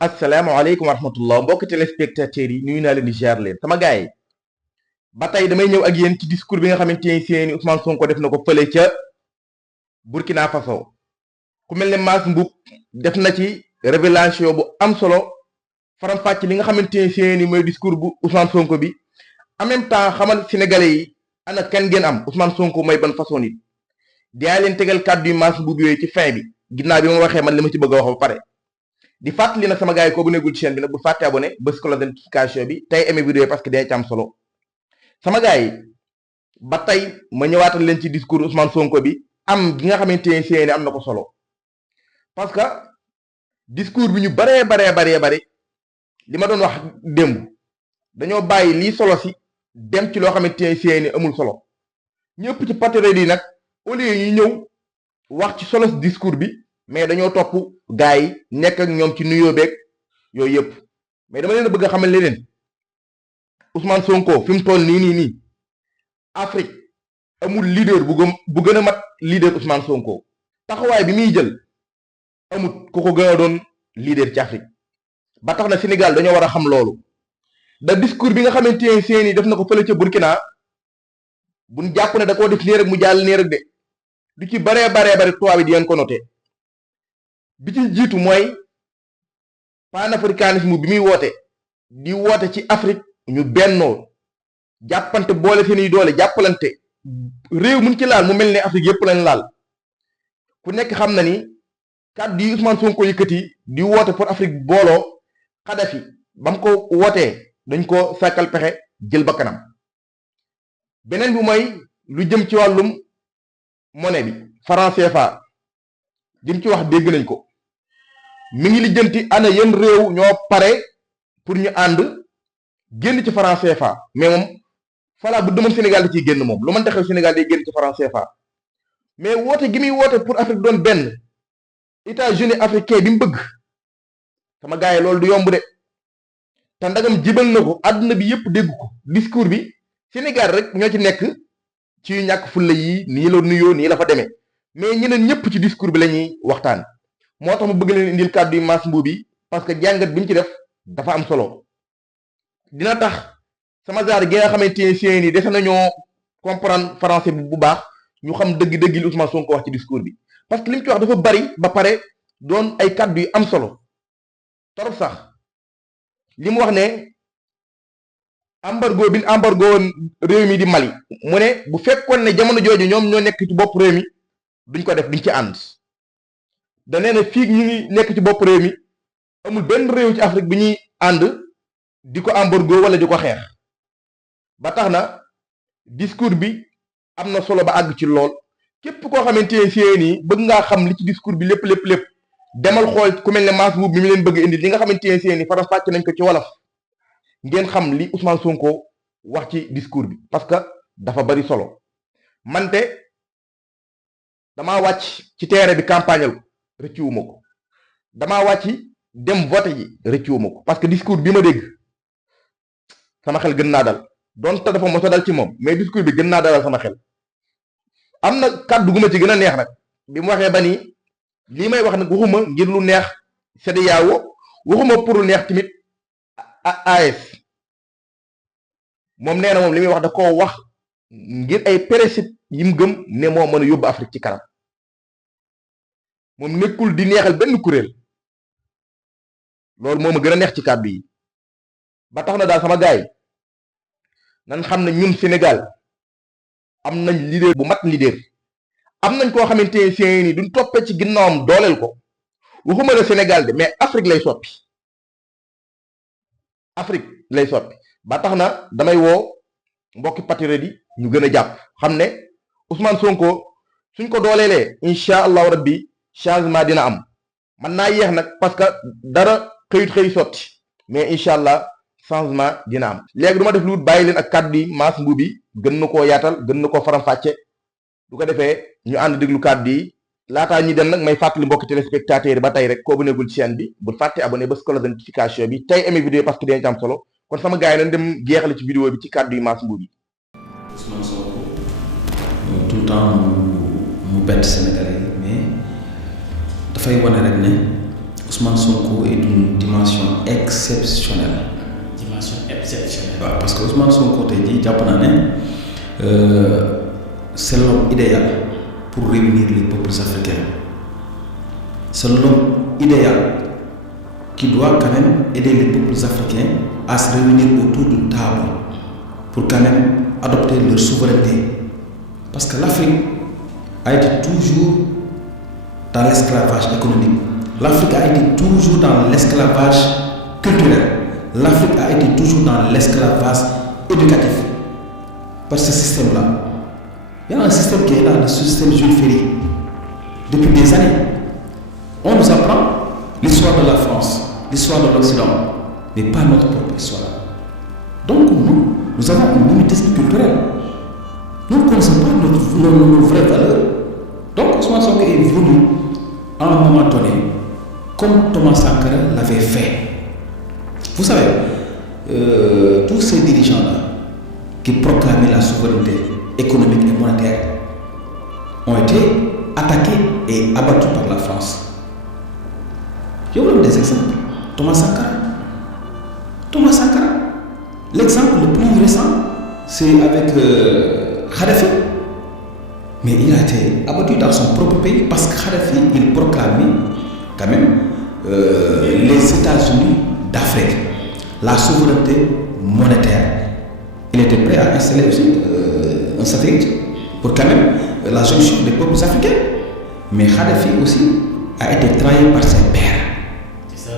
asalaamaaleykum wa rahmatullah mbokki téléspectateurs yi nuyu naa leen di ziar leen sama gars yi ba tey damay ñëw ak yéen ci discours bi nga xamante ne seeni Ousmane Sonko def na ko fële ca Burkina Faso ku mel ne Mass Mboup def na ci révélation bu am solo faram-fàcc li nga xamante ne seeni mooy discours bu Ousmane Sonko bi en même temps xamal sénégalais yi ana kan ngeen am Ousmane Sonko mooy ban façon nit dinaa leen tegal kàddu yu Mass Mboup yooyu ci fin bi ginnaaw bi ma waxee man li ma ci bëgg a wax ba pare. di fàttali nag sama gars yi ko bu nekkul ci chaîne bi nag bu fàtte abonné bës cloche de notification bi tey aimé vidéo parce que day ci am solo sama gars yi ba tey ma ñëwaatal leen ci discours Ousmane Sonko bi am gi nga xamante ne seeni am na ko solo parce que discours bi ñu baree li ma doon wax démb dañoo bàyyi lii solo si dem ci loo xamante ne seeni amul solo ñëpp ci patriote yi nag au lieu ñu ñëw wax ci solo si discours bi mais dañoo topp gars yi nekk ak ñoom ci nuyoo beeg yooyu yëpp mais dama leen a bëgg a xamal leen Ousmane Sonko fi mu toll nii Afrique amul leader bu gën a mat leader Ousmane Sonko taxawaay bi muy jël amut ku ko gën a doon leader ci Afrique ba tax na Sénégal dañoo war a xam loolu da discours bi nga xamante ne seeni def na ko fële ca Burkina buñ jàpp ne da koo def nii rek mu jàll nii rek de du ci baree bari tubaab bi di ngeen ko noté. bi ci jiitu mooy panafricanisme bi muy woote ci Afrique ñu bennoo jàppante boole seeni doole jàppalante réew muñ ci laal mu mel ne Afrique yëpp lañ laal ku nekk xam na ni kàddu yi Ousmane Sonko yëkkati di woote pour Afrique booloo Kadhafi ba mu ko wootee dañ ko sàkkal pexe jël ba kanam beneen bi mooy lu jëm ci wàllum monnaie bi franc CFA jëm ci wax dégg nañ ko mi ngi lijjanti ana yenn réew ñoo pare pour ñu ànd génn ci franc CFA mais moom falaa bu demoon Sénégal da ciy génn moom lu mën taxew Sénégal day génn ci franc CFA mais woote gi muy woote pour Afrique doon benn États-Unis africain bi mu bëgg sama gars yi loolu du yomb de te ndagam jibal na ko àdduna bi yëpp dégg ko discours bi Sénégal rek ñoo ci nekk ci ñàkk fulla yi nii la nuyoo nii la fa demee mais ñeneen ñëpp ci discours bi la ñuy waxtaan moo tax ma bëgg leen indil kàddu yu Mass Mboup bi parce que jàngat bi ñu ci def dafa am solo dina tax sama genre gi nga xamante ne seen yi defe nañoo comprendre français bu baax ñu xam dëgg-dëgg li Ousmane Sonko wax ci discours bi parce que li mu ci wax dafa bari ba pare doon ay kàddu yu am solo torop sax li mu wax ne embargo bi embargo réew mi di Mali mu ne bu fekkoon ne jamono jooju ñoom ñoo nekk ci bopp réew mi duñ ko def duñ ci ànd da nee na fii ñu ngi nekk ci bopp réew mi amul benn réew ci Afrique bi ñuy ànd di ko embargo wala di ko xeex ba tax na discours bi am na solo ba àgg ci lool képp koo xamante ne seeni bëgg ngaa xam li ci discours bi lépp demal xool ku mel ne Mass Mboup bi mu leen bëgg indi li nga xamante ne seeni faram fàcc nañ ko ci wolof ngeen xam li Ousmane Sonko wax ci discours bi parce que dafa bari solo mante damaa wàcc ci terrain bi campagnal ko rëccuwuma ko damaa wàcc dem voté ji rëccuwuma ko parce que discours bi ma dégg sama xel gën naa dal donte dafa mos a dal ci moom mais discours bi gën naa dalal sama xel am na kàddu gu ma ci gën a neex nag bi mu waxee ba ni lii may wax nag waxuma ngir lu neex CEDEAO waxuma pour lu neex tamit AES moom nee na moom li muy wax da koo wax ngir ay principe yi mu gëm ne moo mën a yóbbu Afrique ci kanam moom nekkul di neexal benn kuréel loolu moo ma gën a neex ci kàddu yi ba tax na daal sama gaay nan xam ne ñun Sénégal am nañ leader bu mat leader am nañ koo xamante ne seeni duñ toppee ci ginnaawam dooleel ko waxuma la Sénégal de mais Afrique lay soppi ba tax na damay woo mbokki patriote yi ñu gën a jàpp xam ne Ousmane Sonko suñ ko dooleelee incha allahu rabbi changement dina am man naa yéex nag parce que dara xëy sotti mais incha allah changement dina am léegi du ma def lu bàyyi leen ak kàddu yi Mass Mboup bi gën na koo yaatal gën na koo faram-fàcce du ko defee ñu ànd déglu kàddu yi laataa ñuy dem nag may fàttali mbokki téléspectateurs yi ba tey rek koo abonné ci chaîne bi bu fàtte abonné bës cloche de notification bi tey aimé vidéo parce que dina ci am solo kon sama gars yi nañ dem jeexale ci vidéo bi ci kàddu yi Mass Mboup bi. Ousmane Sonko tout le temps mu bett Sénégalais yi mais dafay wane rek ne Ousmane Sonko est d'une dimension exceptionnelle. Dimension exceptionnelle. waaw parce que Ousmane Sonko tey jii jàpp naa ne c'est l'homme idéal pour réunir les peuples africains. C'est l'homme idéal qui doit quand même aider les peuples africains à se réunir autour d'une table pour quand même adopter leur souveraineté. Parce que l'Afrique a été toujours dans l'esclavage économique. L'Afrique a été toujours dans l'esclavage culturel. L'Afrique a été toujours dans l'esclavage éducatif. Par ce système-là. Il y a un système qui est là, le système Jules Ferry. Depuis des années, on nous apprend l'histoire de la France, l'histoire de l'Occident, mais pas notre propre histoire. Donc nous avons un mimétisme culturel. Nous ne connaissons pas nos vraies valeurs. Donc Ousmane Sonko est venu à un moment donné, comme Thomas Sankara l'avait fait. Vous savez, tous ces dirigeants-là qui proclamaient la souveraineté économique et monétaire ont été attaqués et abattus par la France. Je vous donne des exemples. Thomas Sankara. L'exemple le plus récent, c'est avec Kadhafi. Mais il a été abattu dans son propre pays parce que Kadhafi, il proclamait quand même les États-Unis d'Afrique, la souveraineté monétaire. Il était prêt à installer aussi un satellite pour quand même la jonction des peuples africains. Mais Kadhafi aussi a été trahi par ses pairs. C'est ça.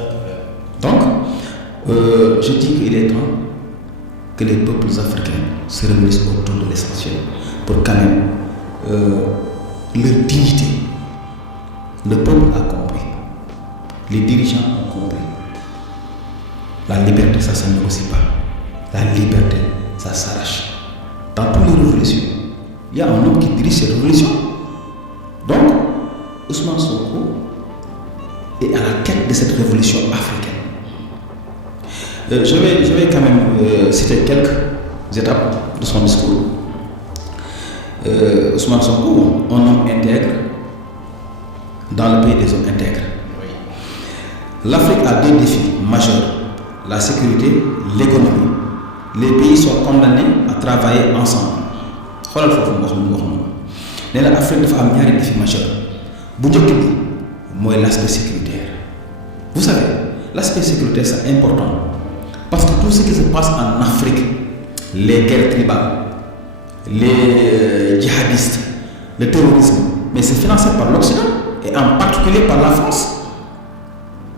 Donc, je dis qu'il est temps que les peuples africains se réunissent autour de l'essentiel pour quand même leur dignité. Le peuple a compris, les dirigeants ont compris. La liberté, ça ne se négocie pas. La liberté, ça s'arrache. Dans toutes les révolutions, il y a un homme qui dirige cette révolution. Donc, Ousmane Sonko est à la quête de cette révolution africaine. Je vais quand même citer quelques étapes de son discours. Ousmane Sonko, un homme intègre dans le pays des hommes intègres. L'Afrique a deux défis majeurs, la sécurité, l'économie. Les pays sont condamnés à travailler ensemble. Xoolal foofu mu wax noonu nee na Afrique dafa am ñaari défi majeur bu njëkk bi mooy l'aspect sécuritaire. Vous savez, l'aspect sécuritaire c'est important parce que tout ce qui se passe en Afrique, les guerres tribales, les djihadistes, le terrorisme, mais c'est financé par l'Occident et en particulier par la France.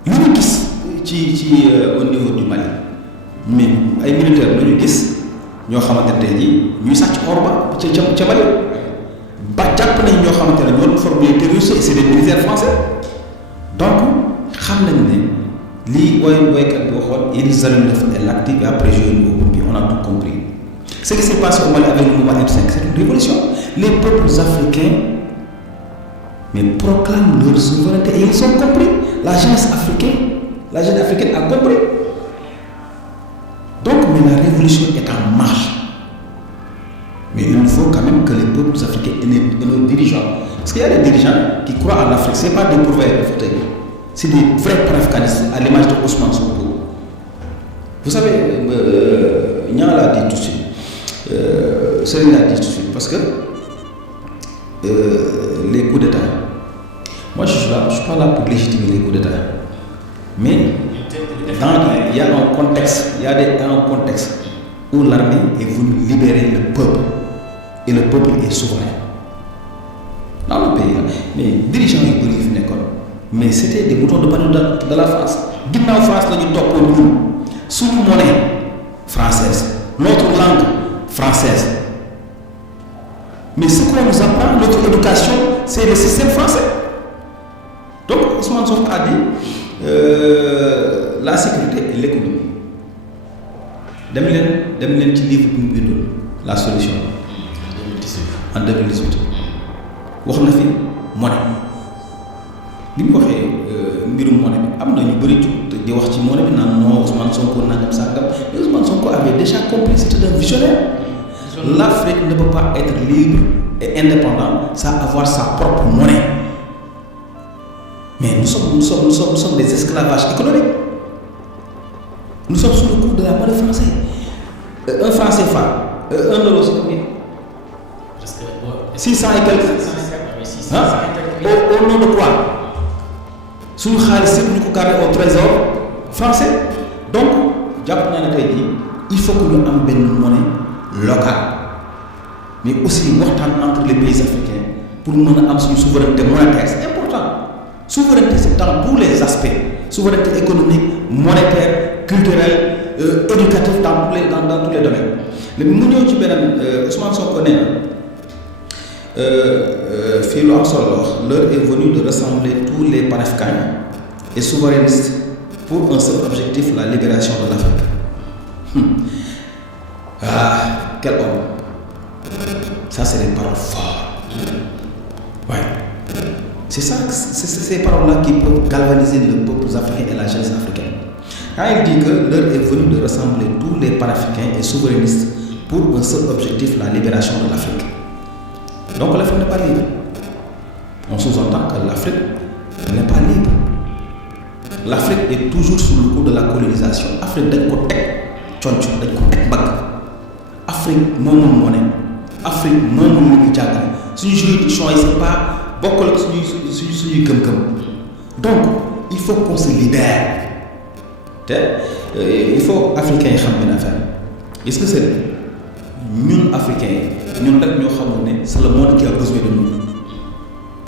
Li ñu gis au niveau du Mali mais ay militaires la ñu gis ñoo xamante ne tey jii ñuy sàcc or ba ca Mali ba jàpp nañ ñoo xamante ne ñoo formé les terroristes et c'est des militaires français. Donc xam nañ ne lii woykat bi waxoon ils allument le feu et l'activent et après jouer au pompier, on a tout compris. Ce qui s'est passé au Mali avec le mouvement M5, c'est une révolution. Les peuples africains mais proclament leur souveraineté et ils ont compris. La jeunesse africaine a compris. Donc, mais la révolution est en marche. Mais il faut quand même que les peuples africains et nos dirigeants, parce qu'il y a des dirigeants qui croient en l'Afrique, ce n'est pas des pourvoyeurs de fauteuil, c'est des vrais panafricanistes à l'image de Ousmane Sonko. Vous savez, Niang l'a dit tout de suite, Serigne l'a dit tout de suite, parce que les coups d'État, moi je suis pas là pour légitimer les coups d'État, mais il y a un contexte, un contexte où l'armée est venue libérer le peuple et le peuple est souverain dans le pays là. Mais dirigeants yu bëri fi nekkoon mais c'était des moutons de paille de la France. Ginnaaw France la ñu toppoon ñun suñu monnaie française, notre langue française. Mais ce qu'on nous apprend, notre éducation, c'est le système français. Donc Ousmane Sonko a dit la sécurité et l'économie. Dem leen ci livre bi mu bindoon la solution en 2018 wax na fi monnaie bi mu waxee mbirum monnaie bi am na ñu bëri di wax ci monnaie bi naan non Ousmane Sonko nangam sangam mais Ousmane Sonko avait déjà compris, c'était un visionnaire. L'Afrique ne peut pas être libre et indépendante sans avoir sa propre monnaie. Mais nous sommes des esclavages économiques. Nous sommes sous le coup de la monnaie française. Un franc CFA, 1 euro, c'est combien? Parce que 600 et quelques. 600 et quelques. Au nom de quoi? Sous le xaalis nous ko garder au trésor français. Donc, il faut que nous ayons une monnaie locale. Mais aussi, entre les pays africains pour nous avoir une souveraineté monétaire. C'est important. Souveraineté, c'est dans tous les aspects. Souveraineté économique, monétaire, culturelle, éducative, dans tous les domaines. Mais nous, Ousmane Sonko l'heure est venue de rassembler tous les panafricains et souverainistes pour un seul objectif, la libération de l'Afrique. Ah, quel homme! Ça, c'est des paroles fortes. Ouais. C'est ça, c'est ces paroles-là qui peuvent galvaniser le peuple africain et la jeunesse africaine. Quand il dit que l'heure est venue de rassembler tous les panafricains et souverainistes pour un seul objectif, la libération de l'Afrique. Donc l'Afrique n'est pas libre. On sous-entend que l'Afrique n'est pas libre. L'Afrique est toujours sous le coup de la colonisation. L'Afrique est Afrique, monnaie. Afrique, si une juridiction, c'est pas beaucoup de donc, il faut qu'on se libère. Il faut que les Africains sachent faire. Est-ce que c'est nous, Africains, c'est le monde qui a besoin de nous.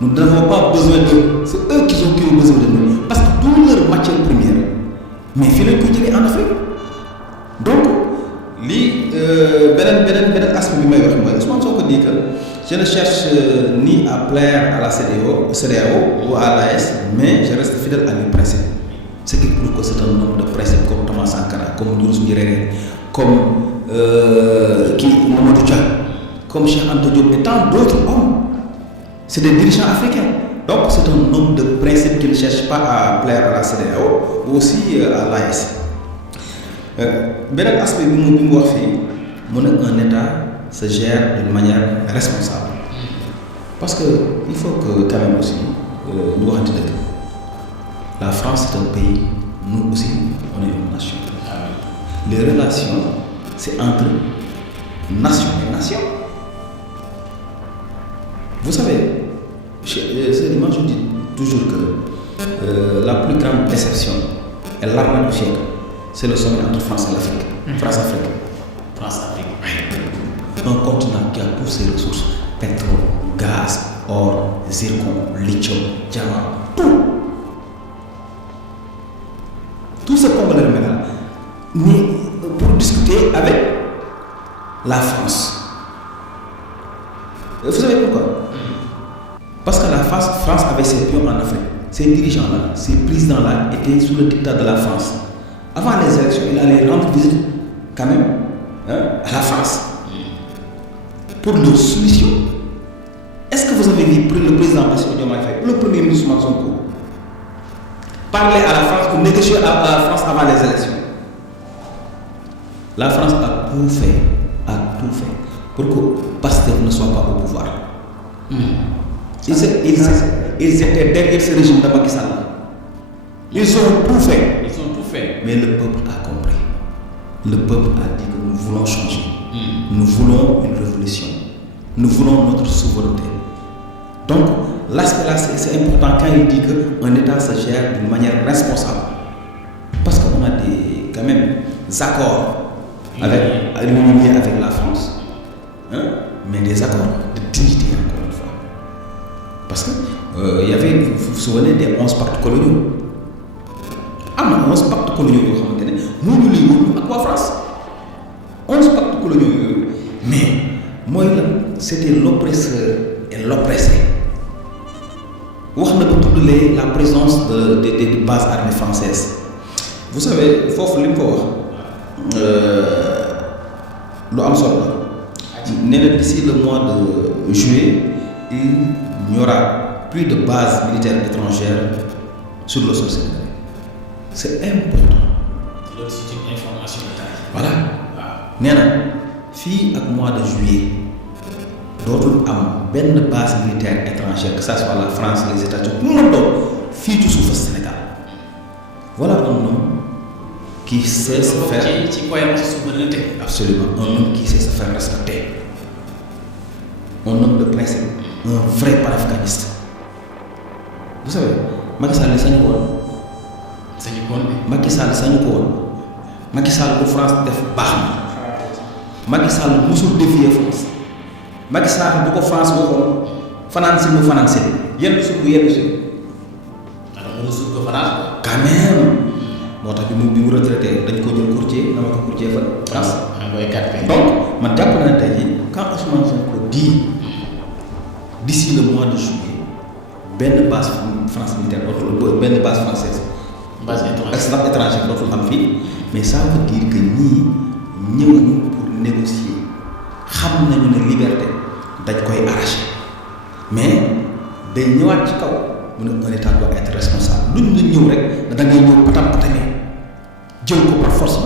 Nous n'avons pas besoin d'eux. C'est eux qui ont besoin de nous. Parce que toute leur matière première, mais il faut les en Afrique. Donc, benen aspect bi may wax mooy Ousmane Sonko dit que je ne cherche ni à plaire à la CEDEAO ou à l'AES, mais je reste fidèle à mes principes. Ce qui prouve que c'est un homme de principe comme Thomas Sankara, comme Jules Nyerere, comme Mamadou Dia, comme Cheikh Anta Diop et tant d'autres hommes. C'est des dirigeants africains. Donc c'est un homme de principe qui ne cherche pas à plaire à la CEDEAO ou aussi à l'AES. Beneen aspect bi mu wax fii mu ne un État se gère d'une manière responsable parce que il faut que quand même aussi ñu waxante dëgg la France c'est un pays, nous aussi on est une nation. Les relations c'est entre nation et nation. Vous savez, moi je dis toujours que la plus grande déception est l'arnaque du siècle. C'est le sommet entre France et l'Afrique. France-Afrique. France-Afrique. Un continent qui a toutes ses ressources. Pétrole, gaz, or, zircon, lithium, diamant, tout. Tout ce qu'on va remettre là. Mais pour discuter avec la France. Vous savez pourquoi? Parce que la France avait ses pions en Afrique. Ces dirigeants-là, ces présidents-là étaient sous le dictat de la France. Avant les élections, il allait rendre visite quand même à la France pour nos soumissions. Est-ce que vous avez vu le président Bassirou Diomaye Faye, le premier ministre Ousmane Sonko, parler à la France pour négocier à la France avant les élections? La France a tout fait pour que Pastef ne soit pas au pouvoir. Ils étaient derrière ce régime de Macky Sall. Ils ont tout fait. Mais le peuple a compris. Le peuple a dit que nous voulons changer. Nous voulons une révolution. Nous voulons notre souveraineté. Donc, l'aspect là, c'est important quand il dit qu'un État se gère d'une manière responsable. Parce qu'on a quand même des accords avec la France. Mais des accords de dignité, encore une fois. Parce que il y avait, vous vous souvenez des 11 pactes coloniaux. Ah non, 11 pactes coloniaux, nous nous à quoi France 11 pactes coloniaux. Mais moi, c'était l'oppresseur et l'oppressé. On a toutes la présence des bases armées françaises. Vous savez, il faut d'ici le mois de juillet, il n'y aura plus de bases militaires étrangères sur le sol sénégalais. C'est important. C'est une information de taille. Voilà. Néna, fille ak mois de juillet, d'autres am benn base militaire étrangère, que ce soit la France, les États-Unis, tout le monde fille du Sénégal. Voilà un homme qui sait se faire ci cohérence souveraineté. absolument un homme qui sait se faire respecter, un homme de principe, un vrai panafricaniste. Vous savez Macky Sall li sañu ko woon. sañu ko woon de. Macky Sall sañu ko woon. Macky Sall bu France def baax na. Macky Sall musul défier France. Macky Sall bu ko France waxoon fanaan si mu fanaan si yenn suuf bu yenn suuf. alors mën na suuf ko fanaan. quand même moo tax bi mu retraité dañ ko jël courtier dama ko courtier fa France. mooy 4P. donc man jàpp na ne tey jii quand Ousmane Sonko dit d'ici le mois de juillet benn base France militaire dootul benn base française. base étrangère dootul am fii mais ça veut dire que ñii ñëwuñu pour négocier xam nañu ne liberté dañ koy arracher mais day ñëwaat ci kaw mu ne un état doit être responsable luñ la ñëw rek da ngay ñëw patam patamee jël ko par force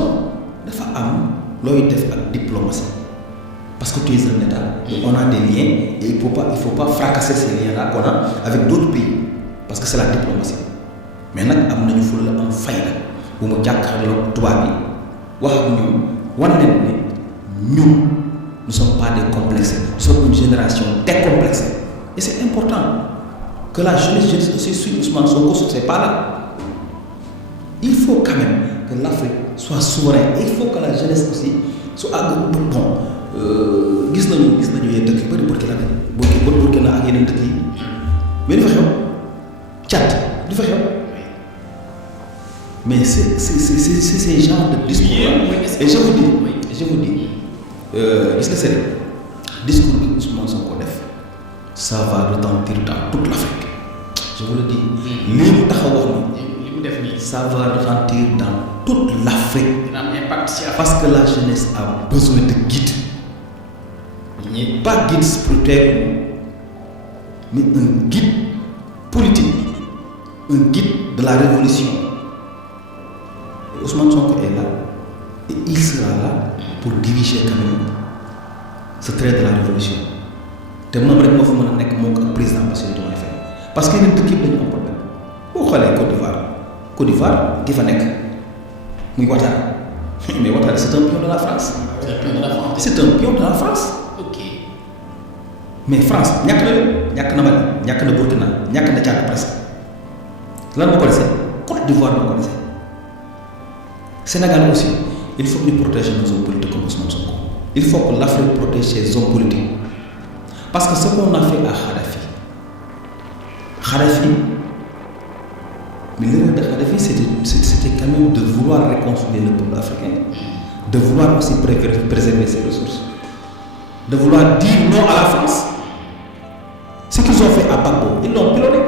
dafa am looy def ak diplomatie parce que tu es un état on a des liens et il faut pas fracasser ces liens là qu'on a avec d'autres pays parce que c'est la diplomatie mais nag am nañu fulla am fayda bu mu jàkkaarloo tubaab bi wax ak ñoom wan leen ne ñun nous ne sommes pas des complexés, nous sommes une génération décomplexée. Et c'est important que la jeunesse aussi suit Ousmane Sonko sur ces pas-là. Il faut quand même que l'Afrique soit souveraine. Il faut que la jeunesse aussi soit bon. Gis nañu yenn dëkk yu bëri Burkina ak yeneen dëkk yi mais di fa xew Tchad di fa xew mais c'est ces genres de discours et je vous dis gis nga seen discours bi Ousmane Sonko def ça va retentir dans toute l'Afrique je vous le dis lii mu taxaw wax ni li mu def nii ça va retentir dans toute l'Afrique dina am impact ci Afrique parce que la jeunesse a besoin de guide pas guide spirituel mais un guide politique un guide de la révolution et Ousmane Sonko est là et il sera là pour diriger quand même ce trait de la révolution te moom rek moo fa mën a nekk moo ko ak président Bassirou Diomaye Faye parce que yeneen dëkk yëpp dañu am problème boo xoolee Côte d'Ivoire gi fa nekk muy Ouattara mais Ouattara c'est un pion de la France. c'est un pion de la France. ok mais France ñàkk na leen ñàkk na Mali ñàkk na Burkina ñàkk na Tchad presque lan moo ko dese Côte d'Ivoire moo ko dese Sénégal aussi. Il faut que nous protégions nos hommes politiques comme Ousmane Sonko. Il faut que l'Afrique protège ses hommes politiques. Parce que ce qu'on a fait à Kadhafi, mais l'erreur de Kadhafi, c'était quand même de vouloir réconcilier le peuple africain, de vouloir aussi préserver ses ressources, de vouloir dire non à la France. Ce qu'ils ont fait à Gbagbo, ils l'ont pilonné.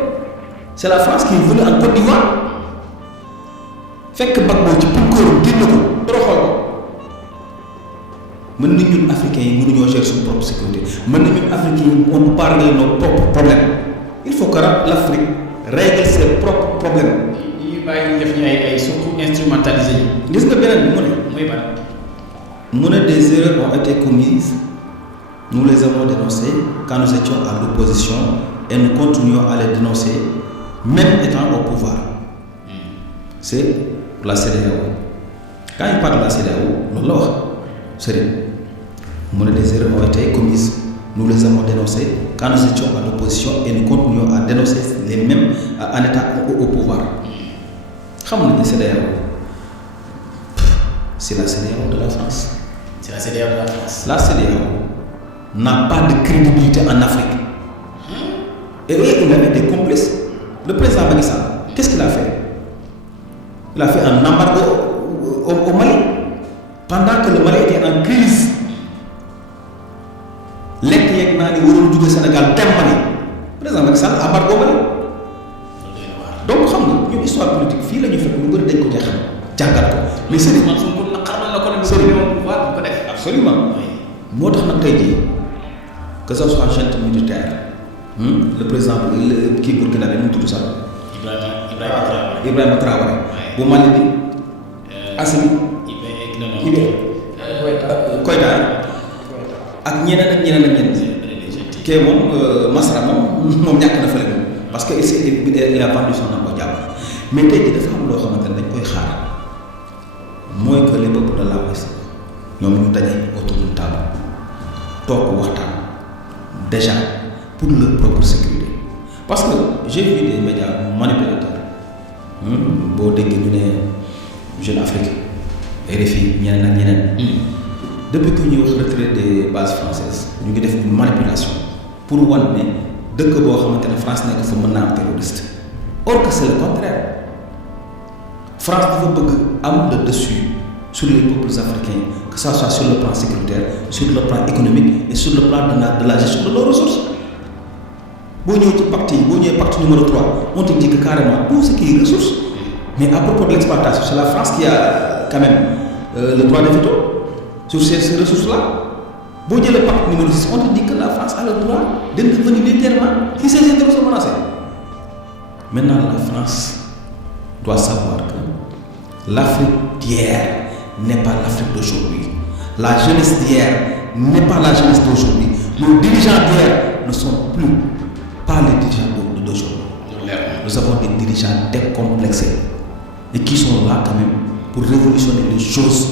C'est la France qui est venue en Côte d'Ivoire. Fait que Gbagbo, tu peux dire non. mën na ñun africains yi mënuñoo gérer suñu propre sécurité mën na ñun africains yi on peut pas régler nos propres problèmes il faut que l'Afrique règle ses propres problèmes. ñuy bàyyi ñu def ñu ay surtout instrumentalisé yi. gis nga beneen bi mu ne. muy ban. mu ne des erreurs ont été commises nous les avons dénoncées quand nous étions à l'opposition et nous continuons à les dénoncer même étant au pouvoir. C'est la CEDEAO. Quand il parle de la CEDEAO loolu la wax sëriñ mu ne des erreurs ont été commises nous les avons dénoncées quand nous étions à l'opposition et nous continuons à dénoncer les mêmes en état au pouvoir xam nañu ne CEDEAO c'est la CEDEAO de la France. C'est la CEDEAO de la France. La CEDEAO n'a pas de crédibilité en Afrique. Et il avait des complices. Le président Macky Sall, qu'est-ce qu'il a fait? Il a fait un embargo au Mali pendant que le Mali était en crise. Lekk yeeg naa ni waroon jóge Sénégal dem Mali président Macky Sall embargo Mali. donc xam nga ñun histoire politique fii la ñu fekk lu bëri dañ ko jeexal jàngat ko mais sëriñ man suñu ko naqar na ko ne sëriñ pouvoir bu ko def. absolument moo tax nag tey jii que ça soit junte militaire le président kii Burkina bi nu mu tudd sax. Ibrahima Traoré. bu Mali bi. Assimi. Koïta ak ñeneen. kee moom Masra moom ñàkk na fële moom parce que il a vendu son âme au diable mais tey jii dafa am loo xamante ne dañ koy xaar les peuples de l'Ouest ñoom ñu daje autour d'une table toog waxtaan déjà pour leur propre sécurité parce que j'ai vu des médias manipulateurs boo déggee ñu ne Jeune Afrique RFI ñeneen ak ñeneen depuis que ñuy wax retrait des bases françaises ñu ngi def une manipulation pour wan ne dëkk boo xamante ne France nekk fa mën naa am terroriste or que c'est le contraire France dafa bëgg am le dessus sur les peuples africains que ça soit sur le plan sécuritaire sur le plan économique et sur le plan de la gestion de nos ressources boo ñëwee ci pacte yi boo ñëwee pacte numéro 3 on te dit que carrément tout ce qui est ressources mais à propos de l'exploitation c'est la France qui a quand même le droit de veto sur ces ressources-là boo jëlee pacte numéro 6 on te dit que la France a le droit d'intervenir militairement si ces intérêts sont menacés. Maintenant la France doit savoir que l'Afrique d'hier n'est pas l'Afrique d'aujourd'hui. La jeunesse d'hier n'est pas la jeunesse d'aujourd'hui. Nos dirigeants d'hier ne sont plus pas les dirigeants d'aujourd'hui. Nous avons des dirigeants décomplexés et qui sont là quand même pour révolutionner les choses,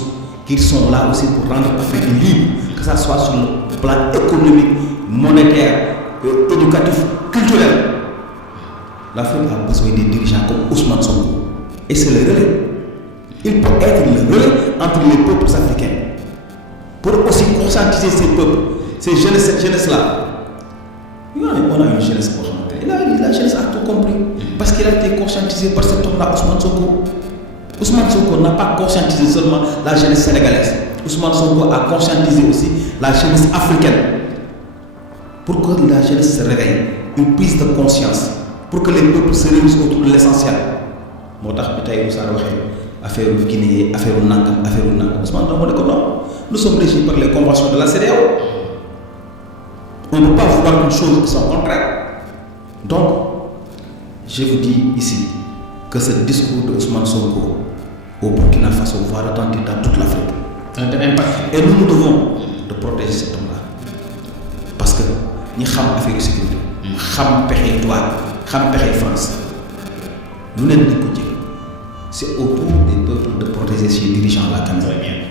qui sont là aussi pour rendre l'Afrique libre, que ça soit sur le plan économique, monétaire, éducatif, culturel. L'Afrique a besoin des dirigeants comme Ousmane Sonko. Et c'est le relais. Il peut être le relais entre les peuples africains pour aussi conscientiser ces peuples, cette jeunesse-là. On a une jeunesse pour la jeunesse a tout compris parce qu'il a été conscientisé par cet homme-là, Ousmane Sonko. Ousmane Sonko n'a pas conscientisé seulement la jeunesse sénégalaise. Ousmane Sonko a conscientisé aussi la jeunesse africaine pour que la jeunesse se réveille, une prise de conscience, pour que les peuples se réunissent autour de l'essentiel. Moo tax bi tey Moussa waxee affaire Guinée affaire nangam Ousmane moo ne ko non nous sommes régis par les conventions de la CEDEAO. On ne peut pas vouloir une chose qui soit contraire. Donc je vous dis ici que ce discours de Ousmane Sonko au Burkina Faso va retentir dans toute l'Afrique. Et nous devons de protéger cet homme-là parce que ñi xam affaire sécurité xam pexe tubaab xam pexe France lu leen di ko jël c'est autour des peuples de protéger ces dirigeants-là quand même.